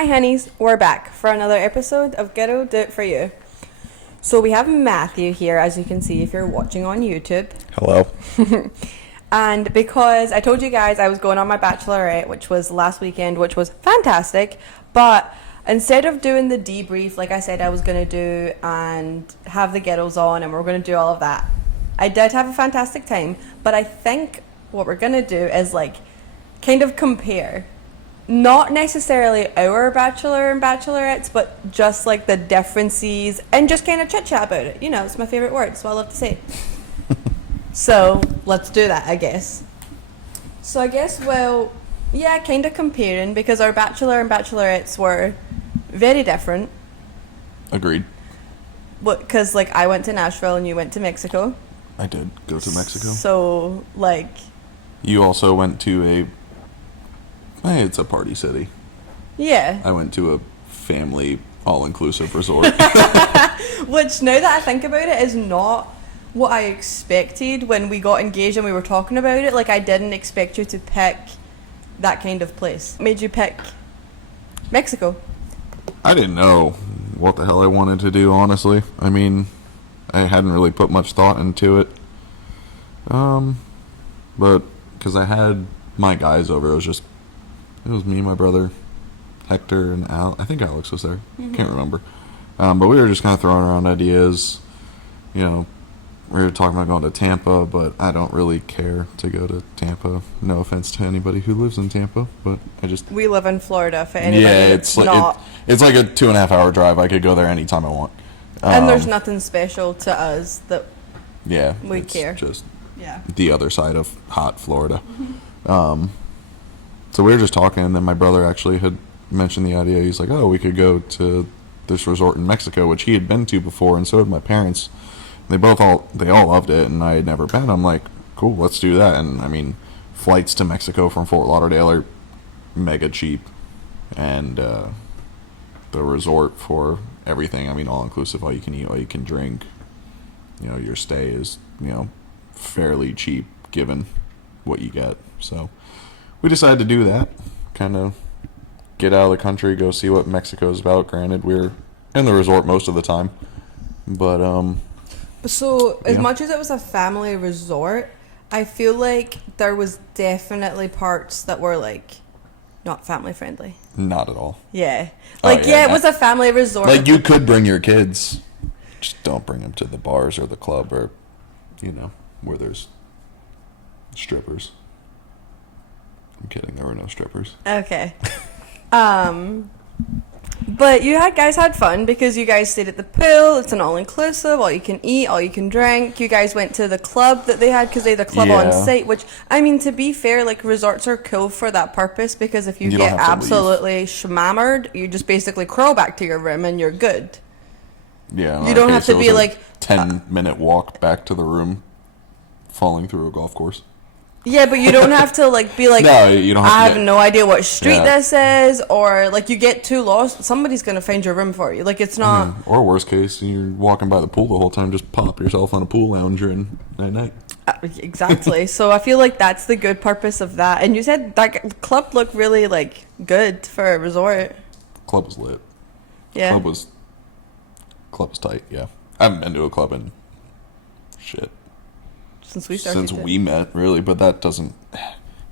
Hi honeys, we're back for another episode of Ghetto Do It For You. So we have Matthew here, as you can see if you're watching on YouTube. Hello. And because I told you guys I was going on my Bachelorette, which was last weekend, which was fantastic, but instead of doing the debrief like I said I was going to do and have the ghettos on and we're going to do all of that, I did have a fantastic time, but I think what we're going to do is like kind of compare not necessarily our Bachelor and Bachelorettes, but just like the differences and just kind of chit chat about it. You know, it's my favourite word, so I love to say. So let's do that, I guess. So I guess, well, yeah, kind of comparing, because our Bachelor and Bachelorettes were very different. Agreed. Because, like, I went to Nashville and you went to Mexico. I did go to Mexico. So, like... You also went to it's a party city. Yeah. I went to a family all-inclusive resort. Which, now that I think about it, is not what I expected when we got engaged and we were talking about it. Like, I didn't expect you to pick that kind of place. What made you pick Mexico? I didn't know what the hell I wanted to do, honestly. I mean, I hadn't really put much thought into it. But because I had my guys over, it was me, my brother, Hector, and Al. I think Alex was there. Mm-hmm. Can't remember. But we were just kind of throwing around ideas. You know, we were talking about going to Tampa, but I don't really care to go to Tampa. No offense to anybody who lives in Tampa, but We live in Florida, for anybody it's not... it's like a 2.5 hour drive. I could go there anytime I want. And there's nothing special to us that we care. Just the other side of hot Florida. Mm-hmm. So we were just talking, and then my brother actually had mentioned the idea. He's like, oh, we could go to this resort in Mexico, which he had been to before, and so had my parents. They all loved it, and I had never been. I'm like, cool, let's do that. And I mean, flights to Mexico from Fort Lauderdale are mega cheap, and the resort for everything, I mean, all inclusive, all you can eat, all you can drink. You know, your stay is, fairly cheap given what you get. So we decided to do that, kind of get out of the country, go see what Mexico's about. Granted, we're in the resort most of the time, but So, as much as it was a family resort, I feel like there was definitely parts that were, like, not family friendly. Not at all. Yeah. It was a family resort. Like, you could bring your kids, just don't bring them to the bars or the club or, where there's strippers. I'm kidding, there were no strippers. Okay. But you guys had fun because you guys stayed at the pool. It's an all-inclusive, all you can eat, all you can drink. You guys went to the club that they had because they had the club on site, which, I mean, to be fair, like, resorts are cool for that purpose because if you get absolutely schmammered, you just basically crawl back to your room and you're good. Yeah. You don't have to be like... 10-minute walk back to the room, falling through a golf course. Yeah, but you don't have to, like, be like, no, you don't have I have no idea what street this is, or, like, you get too lost, somebody's going to find your room for you. Like, it's not... Mm-hmm. Or worst case, you're walking by the pool the whole time, just pop yourself on a pool lounger and night-night. Exactly. So I feel like that's the good purpose of that. And you said that club looked really, like, good for a resort. Club was lit. Yeah. Club was tight, yeah. I haven't been to a club in shit. Since we met, really, but that doesn't...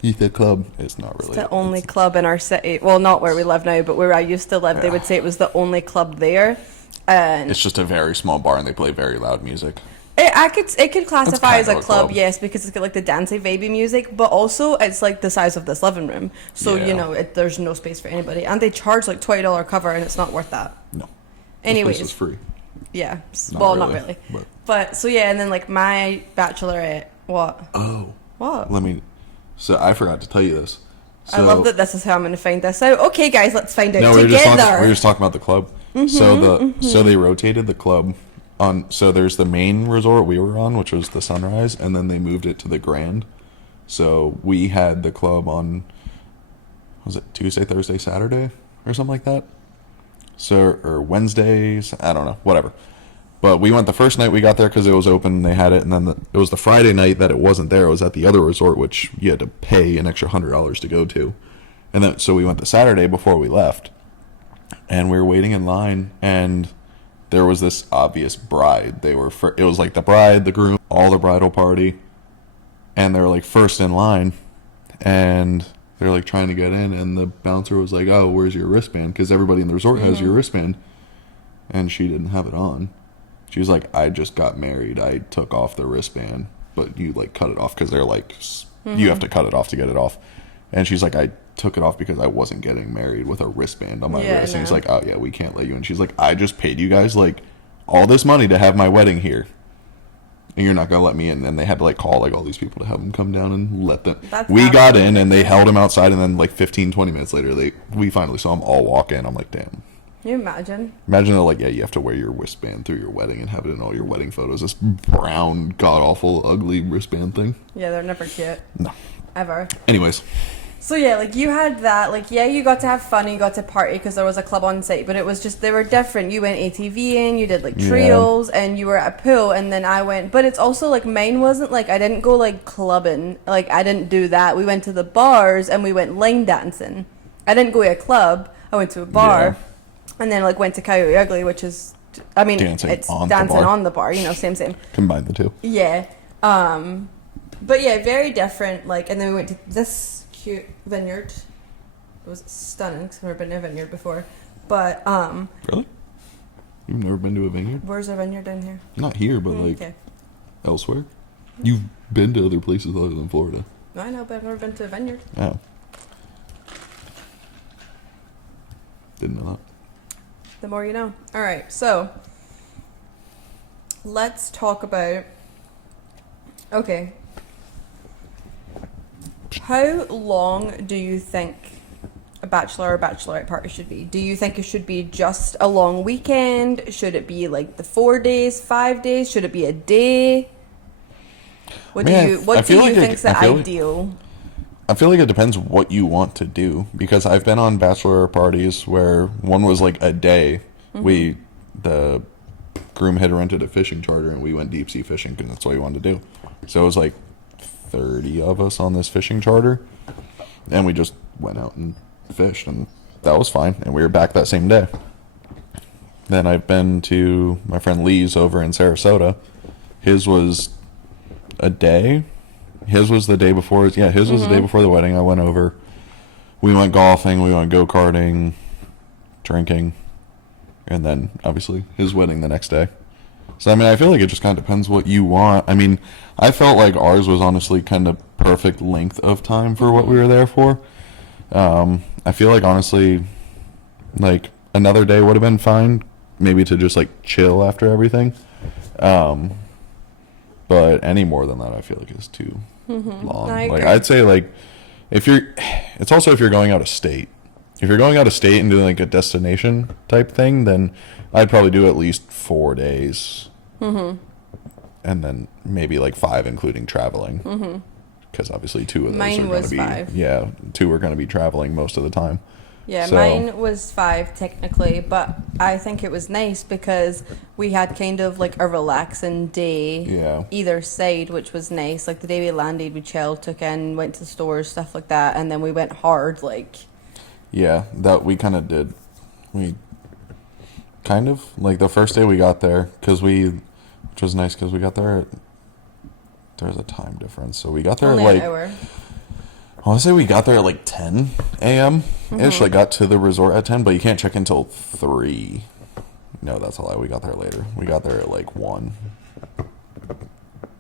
The club is not really... It's the only club in our city. Well, not where we live now, but where I used to live, they would say it was the only club there. And it's just a very small bar, and they play very loud music. It could classify as a club, club, yes, because it's got, like, the dancey, vibey music, but also it's, like, the size of this living room. So, there's no space for anybody. And they charge, like, $20 cover, and it's not worth that. No. Anyways. This place is free. Yeah. Not really. But, so yeah, and then, like, my Bachelorette, what? Oh. What? So I forgot to tell you this. I love that this is how I'm going to find this out. Okay, guys, let's find out together. We were just talking about the club. Mm-hmm, so they rotated the club on, so there's the main resort we were on, which was the Sunrise, and then they moved it to the Grand. So we had the club on, was it Tuesday, Thursday, Saturday, or something like that? So, or Wednesdays, I don't know, whatever. But we went the first night we got there because it was open and they had it, and then it was the Friday night that it wasn't there. It was at the other resort, which you had to pay an extra $100 to go to. And then so we went the Saturday before we left. and we were waiting in line, and there was this obvious bride. It was like the bride, the groom, all the bridal party, and they were like first in line, and they're like trying to get in, and the bouncer was like, "Oh, where's your wristband?" Because everybody in the resort has your wristband, and she didn't have it on. She was like, "I just got married. I took off the wristband, but you like cut it off because they're like, you have to cut it off to get it off." And she's like, "I took it off because I wasn't getting married with a wristband on my wrist." And he's like, "Oh yeah, we can't let you in." She's like, "I just paid you guys like all this money to have my wedding here, and you're not gonna let me in." And they had to like call like all these people to have them come down and let them. We got in, and they held him outside, and then like 15-20 minutes later, we finally saw them all walk in. I'm like, damn. Can you imagine? Imagine they're like, yeah, you have to wear your wristband through your wedding and have it in all your wedding photos. This brown, god awful, ugly wristband thing. Yeah, they're never cute. No. Ever. Anyways. So yeah, like you had that, like yeah, you got to have fun, you got to party because there was a club on site, but it was just, they were different. You went ATVing, you did like trails, and you were at a pool, and then I went, but it's also like mine wasn't like, I didn't go like clubbing, like I didn't do that. We went to the bars and we went line dancing. I didn't go to a club, I went to a bar, and then like went to Coyote Ugly, which is, I mean, it's dancing on the bar, you know, same. Combine the two. Yeah. But yeah, very different, like, and then we went to this cute vineyard. It was stunning because I've never been to a vineyard before. But really, you've never been to a vineyard? Where's a vineyard down here? Not here, but like elsewhere. You've been to other places other than Florida. I know, but I've never been to a vineyard. Oh, didn't know that. The more you know. All right, so let's talk about. Okay. How long do you think a bachelor or bachelorette party should be? Do you think it should be just a long weekend? Should it be like the 4 days, 5 days? Should it be a day? What do you think's the ideal? I feel like it depends what you want to do, because I've been on bachelor parties where one was like a day. The groom had rented a fishing charter and we went deep sea fishing because that's what we wanted to do. So it was like 30 of us on this fishing charter, and we just went out and fished, and that was fine, and we were back that same day. Then I've been to my friend Lee's over in Sarasota. His was a day. His was the day before. Yeah, his was the day before the wedding. I went over. We went golfing. We went go-karting, drinking, and then obviously his wedding the next day. So, I mean, I feel like it just kind of depends what you want. I mean, I felt like ours was honestly kind of perfect length of time for what we were there for. I feel like, honestly, like, another day would have been fine, maybe to just, like, chill after everything. But any more than that, I feel like is too long. Like, I'd say, like, it's also if you're going out of state. If you're going out of state and doing, like, a destination type thing, then I'd probably do at least 4 days. And then maybe like 5 including traveling. Because obviously 2 of those are going to be 5. Yeah, 2 are going to be traveling most of the time. Yeah, so, mine was 5 technically, but I think it was nice because we had kind of like a relaxing day either side, which was nice. Like the day we landed, we chilled, took in, went to the stores, stuff like that, and then we went hard, like. Yeah, that we kind of did. We kind of, like the first day we got there, which was nice because we got there, there's a time difference. So we got there only at like, an hour. I want to say we got there at like 10 a.m.-ish. Like got to the resort at 10, but you can't check in until 3. No, that's a lie. We got there later. We got there at like 1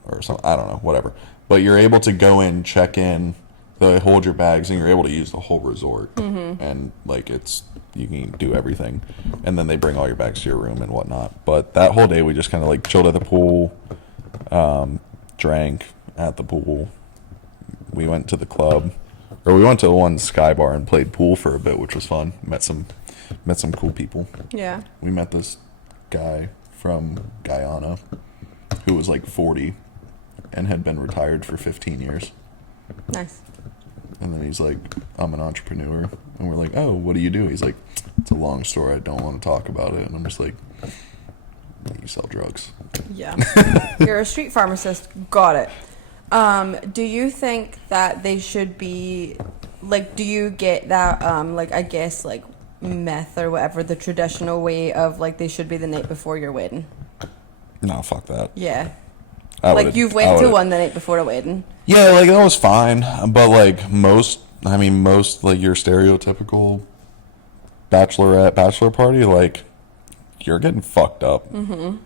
or something. I don't know, whatever. But you're able to go in, check in, they hold your bags, and you're able to use the whole resort. And like you can do everything, and then they bring all your bags to your room and whatnot. But that whole day we just kind of like chilled at the pool, drank at the pool. We went to the club, or we went to one Sky Bar and played pool for a bit, which was fun. Met some cool people. Yeah, we met this guy from Guyana who was like 40 and had been retired for 15 years. Nice. And then he's like, I'm an entrepreneur. And we're like, oh, what do you do? He's like, it's a long story. I don't want to talk about it. And I'm just like, you sell drugs. Yeah. You're a street pharmacist. Got it. Do you think that they should be, like, do you get that, like, I guess, like, myth or whatever, the traditional way of like they should be the night before your wedding? No, fuck that. Yeah. Like you've went to one the night before a wedding. Yeah, like that was fine, but like most like your stereotypical bachelor party, like you're getting fucked up. Mm-hmm.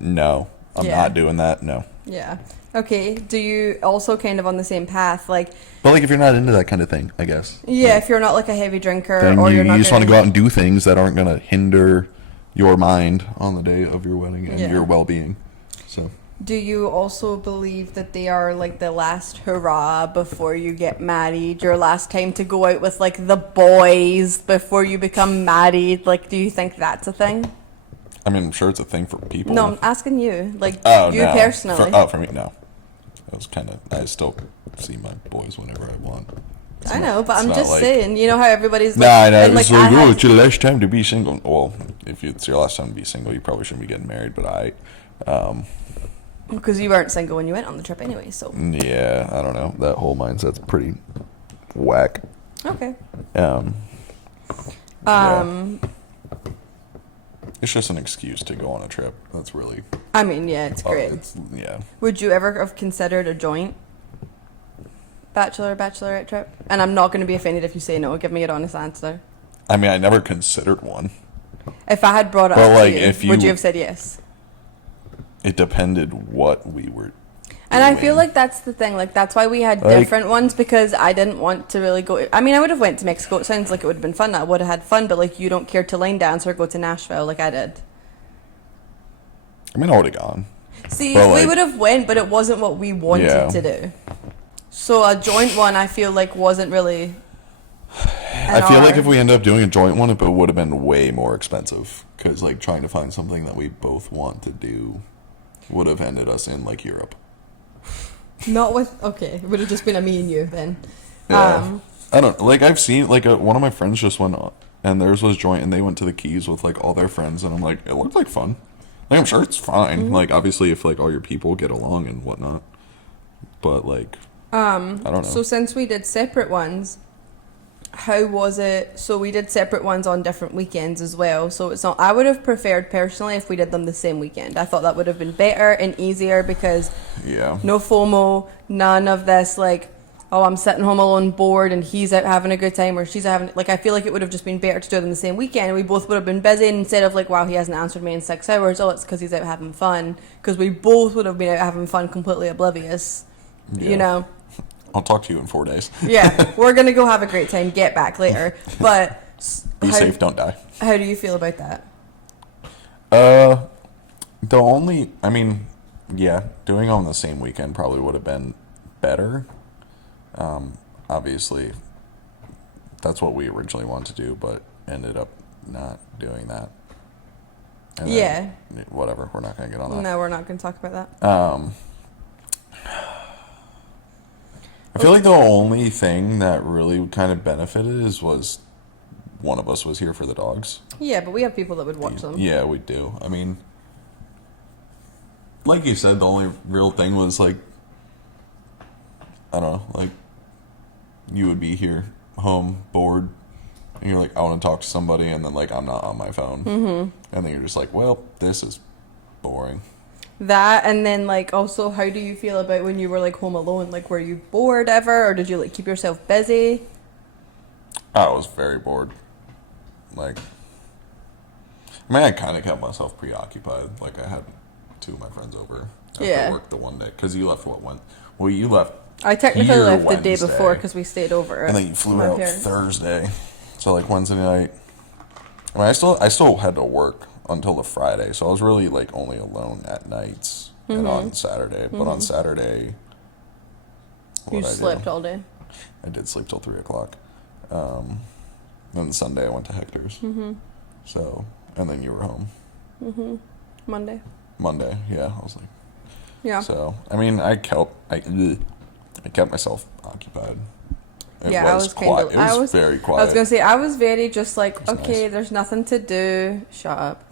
No, I'm not doing that. No. Yeah. Okay. Do you also kind of on the same path, like? But like if you're not into that kind of thing, I guess. Yeah, like, if you're not like a heavy drinker, then or you're not. You just want to go out and do things that aren't going to hinder your mind on the day of your wedding and your well-being. So. Do you also believe that they are like the last hurrah before you get married? Your last time to go out with like the boys before you become married? Like, do you think that's a thing? I mean, I'm sure it's a thing for people. No, I'm asking you. Like, you no. personally. For me, no. It was kind of, I still see my boys whenever I want. I know, but I'm just saying, you know how everybody's like... Nah, I know, it's like, oh, it's your last time to be single. Well, if it's your last time to be single, you probably shouldn't be getting married, but because you weren't single when you went on the trip anyway, so... Yeah, I don't know. That whole mindset's pretty whack. Okay. Yeah. It's just an excuse to go on a trip. That's really... I mean, yeah, it's great. Yeah. Would you ever have considered a joint bachelorette trip? And I'm not going to be offended if you say no. Give me an honest answer. I mean, I never considered one. If I had brought it up to you, would you have said yes? It depended what we were doing. And I feel like that's the thing. Like, that's why we had different ones, because I didn't want to really go... I mean, I would have went to Mexico. It sounds like it would have been fun. I would have had fun, but, like, you don't care to line dance or go to Nashville like I did. I mean, I would have gone. See, we would have went, but it wasn't what we wanted to do. So a joint one, I feel like, wasn't really... I feel like if we ended up doing a joint one, it would have been way more expensive. Because, like, trying to find something that we both want to do would have ended us in, like, Europe. Not with... Okay, it would have just been a me and you, then. Yeah. I don't... Like, I've seen... Like, one of my friends just went on, and theirs was joint, and they went to the Keys with, like, all their friends, and I'm like, it looked like fun. Like, I'm sure it's fine. Mm-hmm. Like, obviously, if, like, all your people get along and whatnot. But, like... I don't know. So, since we did separate ones... How was it? So we did separate ones on different weekends as well. So it's not... I would have preferred personally if we did them the same weekend. I thought that would have been better and easier because no FOMO, none of this like, oh, I'm sitting home alone bored and he's out having a good time or she's out having... Like, I feel like it would have just been better to do them the same weekend. We both would have been busy, and instead of like, wow, he hasn't answered me in 6 hours. Oh, it's because he's out having fun. Because we both would have been out having fun completely oblivious. You know? I'll talk to you in 4 days. Yeah, we're going to go have a great time, get back later. But... Be safe, don't die. How do you feel about that? The only... I mean, yeah, doing on the same weekend probably would have been better. Obviously, that's what we originally wanted to do, but ended up not doing that. And yeah. Then, whatever, we're not going to get on that. No, we're not going to talk about that. I feel like the only thing that really kind of benefited was one of us was here for the dogs. Yeah, but we have people that would watch them. Yeah, we do. I mean, like you said, the only real thing was like, I don't know, like you would be here, home, bored, and you're like, I want to talk to somebody, and then like I'm not on my phone. Mm-hmm. And then you're just like, well, this is boring. That, and then like also, how do you feel about when you were like home alone? Like, were you bored ever, or did you like keep yourself busy? I was very bored. Like, I mean, I kind of kept myself preoccupied. Like, I had 2 of my friends over after work the one day, because you left you left. I technically left Wednesday, the day before because we stayed over. And then you flew out Thursday, so like Wednesday night. I mean, I still had to work until the Friday, so I was really like only alone at nights and on Saturday. Mm-hmm. But on Saturday, you slept all day. I did sleep till 3:00. Then Sunday I went to Hector's. Mm-hmm. So, and then you were home. Mm-hmm. Monday, yeah. I was like, yeah. So I mean, I kept myself occupied. I was quiet. It was very quiet. I was gonna say I was very just like, okay, nice. There's nothing to do. Shut up.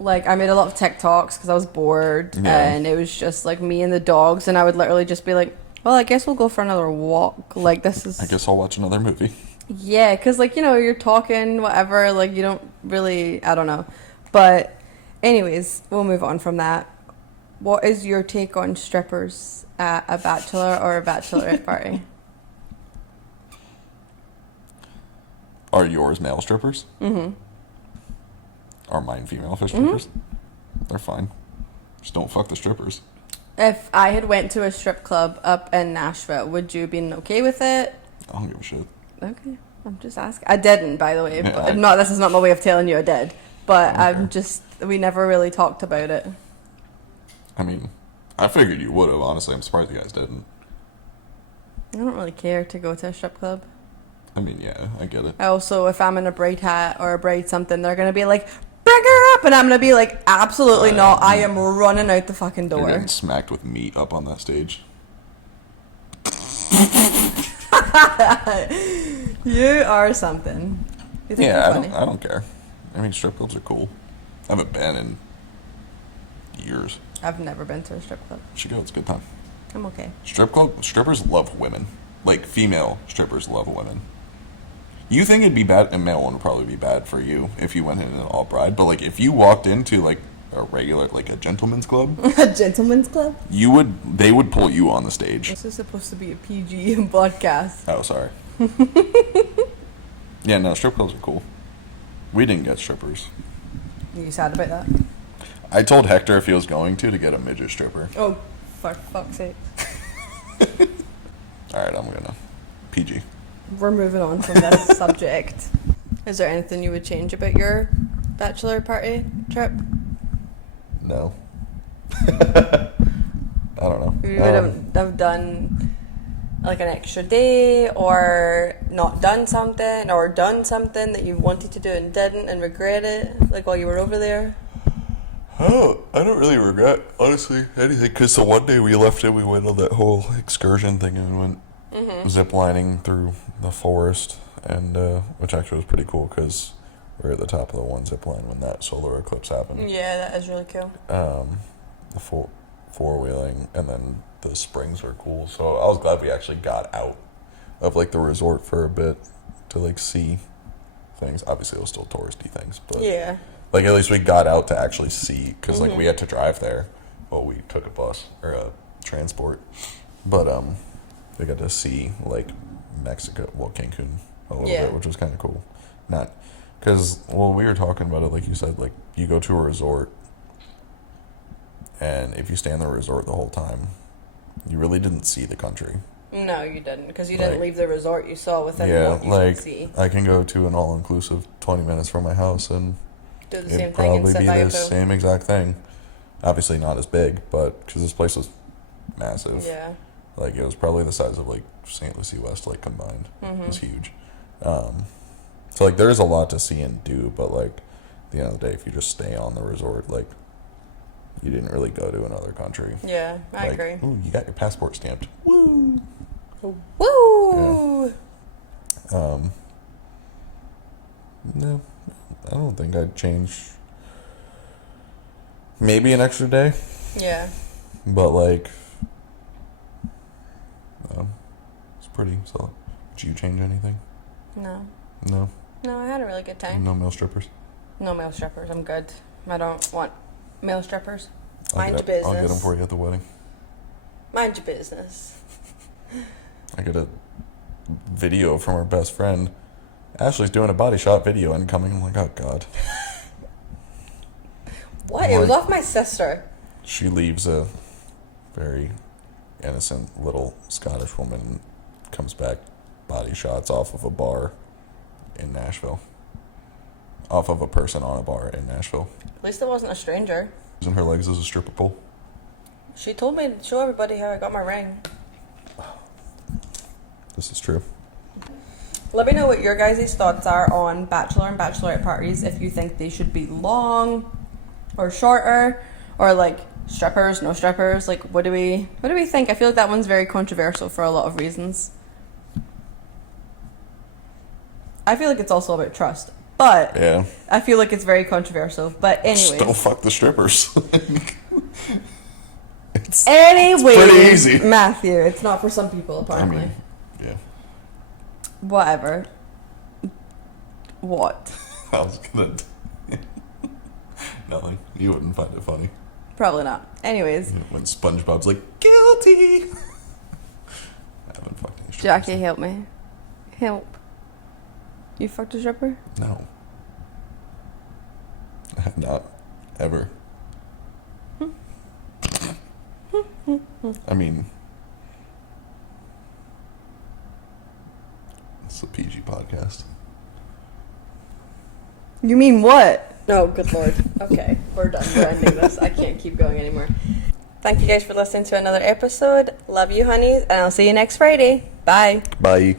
Like I made a lot of TikToks because I was bored, and it was just like me and the dogs, and I would literally just be like, well, I guess we'll go for another walk. Like this is. I guess I'll watch another movie. Yeah, because, like, you're talking, whatever, like, you don't really, I don't know. But, anyways, we'll move on from that. What is your take on strippers at a bachelor or a bachelorette party? Are yours male strippers? Mm-hmm. Are mine female fish strippers? They're fine. Just don't fuck the strippers. If I had went to a strip club up in Nashville, would you have been okay with it? I don't give a shit. Okay, I'm just asking. I didn't, by the way. Yeah, But not. This is not my way of telling you I did. But I I'm don't just. We never really talked about it. I mean, I figured you would have, honestly. I'm surprised you guys didn't. I don't really care to go to a strip club. I mean, yeah, I get it. I also, if I'm in a braid hat or a braid something, they're gonna be like, "Bring her up," and I'm gonna be like, "Absolutely not! I am running out the fucking You're door." getting smacked with meat up on that stage. You are something. You think Yeah, I'm funny? I don't care. I mean, strip clubs are cool. I haven't been in years. I've never been to a strip club. You should go. It's a good time. I'm okay. Strippers love women. Like, female strippers love women. You think it'd be bad, a male one would probably be bad for you if you went in an all bride, but like if you walked into like a regular, like a gentleman's club, A gentleman's club? they would pull you on the stage. This is supposed to be a PG podcast. Oh, sorry. Yeah, no, strip clubs are cool. We didn't get strippers. You sad about that? I told Hector if he was going to get a midget stripper. Oh, for fuck's sake. Alright, I'm gonna. PG. We're moving on from this subject. Is there anything you would change about your bachelor party trip? No. I don't know. You would have done like an extra day, or not done something, or done something that you wanted to do and didn't and regret it, like while you were over there? Oh, I don't really regret, honestly, anything. Because the one day we left it, we went on that whole excursion thing and we went zip lining through the forest, and which actually was pretty cool because we were at the top of the one zip line when that solar eclipse happened. Yeah, that is really cool. The four-wheeling, and then the springs were cool. So I was glad we actually got out of like the resort for a bit to like see things. Obviously, it was still touristy things, but Yeah. like at least we got out to actually see, because like we had to drive there. Well, we took a bus or a transport, but we got to see like Mexico, well, Cancun a little bit, which was kind of cool. Not because, well, we were talking about it, like you said, like you go to a resort, and if you stay in the resort the whole time, you really didn't see the country. No, you didn't, because you didn't leave the resort. You saw within what you like could see. I can go to an all-inclusive 20 minutes from my house and Do the it'd same thing and probably sit be by a the pool. same exact thing. Obviously not as big, but because this place was massive. Yeah. Like it was probably the size of like St. Lucie West, like combined. It was huge. So like there's a lot to see and do, but like at the end of the day, if you just stay on the resort, like you didn't really go to another country. Yeah, I agree. Ooh, you got your passport stamped. Woo! Woo! No, I don't think I'd change. Maybe an extra day, Yeah. but like, it's pretty solid. Would you change anything? No. No. No, I had a really good time. No male strippers. No male strippers. I'm good. I don't want male strippers. I'll Mind your get business. I'll get them for you at the wedding. Mind your business. I get a video from our best friend. Ashlea's doing a body shot video incoming. I'm like, oh god. What? It was off my sister. She leaves a very innocent little Scottish woman and comes back body shots off of a bar in Nashville. Off of a person on a bar in Nashville. At least it wasn't a stranger. Using her legs as a stripper pole. She told me to show everybody how I got my ring. This is true. Let me know what your guys' thoughts are on Bachelor and Bachelorette parties. If you think they should be long or shorter, or like strippers, no strippers. Like, what do we think? I feel like that one's very controversial for a lot of reasons. I feel like it's also about trust, but Yeah. I feel like it's very controversial. But anyways, Still fuck the strippers. anyways, pretty easy. Matthew, it's not for some people apparently. yeah. Whatever. What? I was gonna. Nothing. You wouldn't find it funny. Probably not. Anyways. When SpongeBob's like, guilty! I haven't fucked any strippers. Jackie, help me. Help. You fucked a stripper? No. I have not. Ever. I mean, it's a PG podcast. You mean what? Oh, good lord. Okay, we're done. We're ending this. I can't keep going anymore. Thank you guys for listening to another episode. Love you, honeys, and I'll see you next Friday. Bye. Bye.